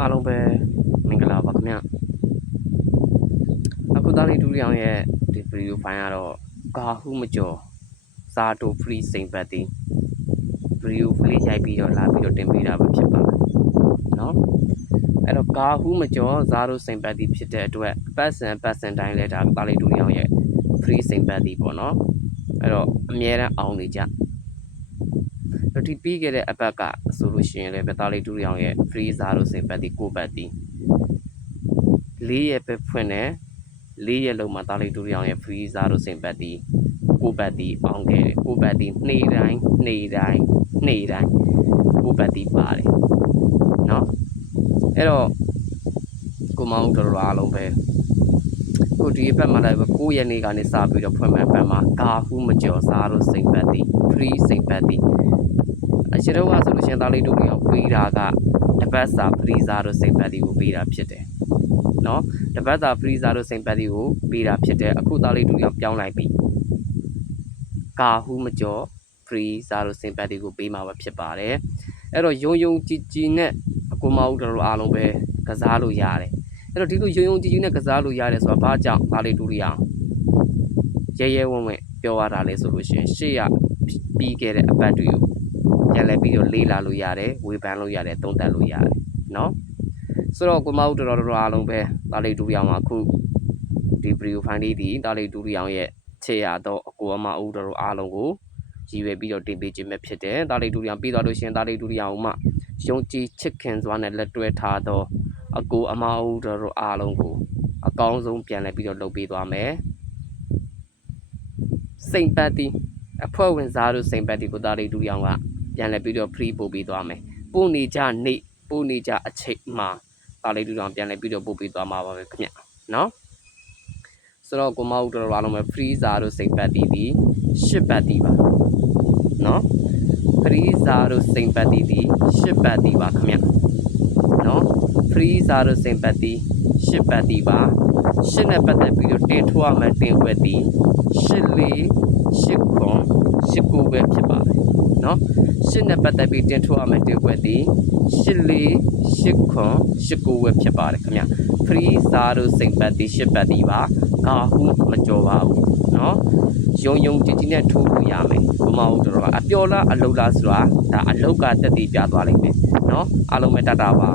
အားလုံးပဲမင်္ဂလာပါခင်ဗျအခုသားလေးဒူရီအောင်ရဲ့ဒီဗီဒီယိုဖိုင်ကတော့ကာဟုမကျော်စာတို free စိန်ပတ်တီဗီဒီယိုလေးရိုက်ပြီးတော့လာပြီးတော့တင်ပေးတာပဲဖြစ်ပါတယ်เนาะအဲ့တော့ကာဟုမကျော်စာတိုစိန်ပတ်တီဖြစ်တဲ့အတွက်ပတ်စံတိုင်းလဲဒါသားလေးဒူရီအောင်ရဲ့ free စိန်ပတ်တီပေါ့เนาะအဲ့တော့အမြဲတမ်းအောင်နေကြဒီပြီးခဲ့တဲ့အပတ်ကဆိုလို့ရှိရင်လည်းပဲသားလေးဒူရီအောင်ရဲ့ free စာတိုစိန်ပတ်တီကိုပတ်တီ4ရက်ပဲဖွင့်တယ်4ရက်လုံးမှာသားလေးဒူရီအောင်ရဲ့ free စာတို့စိန်ပတ်တီကိုပတ်တီအောင်ခဲ့တယ်ကိုပတ်တီနေ့တိုင်းကိုပတ်တီပါတယ်เนาะအဲ့တော့ကိုမောင်တို့အားလုံးပဲကိုဒီဘက်မှာလည်း9ရက်နေ့ကနေစပြီးတော့ဖွင့်မဲ့ဘက်မှာကာဟုမကျော်စာတို့စိန်ပတ်တီ free စိန်ပတ်တီအရှိတော့ကဆိုလို့ရှိရင်သားလေးဒူရီအောင်ပေးတာကတပတ်စာ free စာတို့စိန်ပတ်တီကိုပေးတာဖြစ်တယ်เนาะတပတ်စာ free စာတို့စိန်ပတ်တီကိုပေးတာဖြစ်တဲ့အခုသားလေးဒူရီအောင်ပြောင်းလိုက်ပြီကာဟုမကျော် free စာတို့စိန်ပတ်တီကိုပေးမှာပဲဖြစ်ပါတယ်အဲ့တော့ယုံကြည်နဲ့အကူမအောင်တို့အားလုံးပဲကစားလို့ရတယ်အဲ့တော့ဒီလိုယုံကြည်နဲ့ကစားလို့ရတယ်ဆိုတာဘာကြောင့်သားလေးဒူရီအောင်ရဲဝံ့ပြောရတာလဲဆိုလို့ရှိရင်ရှေ့ရပြီးခဲ့တဲ့အပတ်တွေကိုပြန်လဲပြီးတော့လေးလာလို့ရတယ်ဝေဖန်လို့ရတယ်သုံးသပ်လို့ရတယ်เนาะဆိုတော့ကိုမဟုတ်တော်အားလုံးပဲသားလေးဒူရီအောင်မှာအခုဒီဗီဒီယိုဖိုင်လေးဒီသားလေးဒူရီအောင်ရဲ့ခြေရတော့အကိုအမအဦးတော်အားလုံးကိုရည်ရွယ်ပြီးတော့တင်ပေးခြင်းပဲဖြစ်တယ်သားလေးဒူရီအောင်ပြီးသွားလို့ရှိရင်သားလေးဒူရီအောင်မှယုံကြည်ချစ်ခင်စွာနဲ့လက်တွဲထားတော့အကိုအမအဦးတော်အားလုံးကိုအကောင်းဆုံးပြန်လဲပြီးတော့လုပ်ပေးသွားမယ်စိန်ပတ်တီအဖွဲ့ဝင်စားတို့စိန်ပတ်တီကိုသားလေးဒူရီအောင်ကပြန်လဲပြီးတော့ free ပို့ပေးသွားမယ်ပို့နေကြအချိန်မှာသားလေးဒူရီအောင်ပြန်လဲပြီးတော့ပို့ပေးသွားမှာပါပဲခင်ဗျเนาะဆိုတော့ကိုမဟုတ်တော်အားလုံးပဲ free စာတို့စိန်ပတ်တီဒီ10ပတ်တီပါเนาะ free စာတို့စိန်ပတ်တီဒီ10ပတ်တီပါခင်ဗျเนาะ free စာတို့စိန်ပတ်တီ10ပတ်တီပါ10နဲ့ပတ်သက်ပြီးတော့တင်ထိုးရမယ်တင်ွက်တီ8489ပဲဖြစ်ပါတယ်เนาะ10နဲ့ပတ်သက်ပြီးတင်ထိုးရမယ်တင်ွက်တီ8489ပဲဖြစ်ပါတယ်ခင်ဗျ free စာတို့စိန်ပတ်တီ10ပတ်တီပါကာဟုမကြော်ပါဘူးเนาะယုံကြည်နဲ့ထိုးလို့ရမယ်ဘမဟုတ်တော့အပျော်လားအလုတ်လားဆိုတာဒါအလုတ်ကတက်တည်ပြသွားလိမ့်မယ်เนาะအားလုံးပဲတတ်တာပါ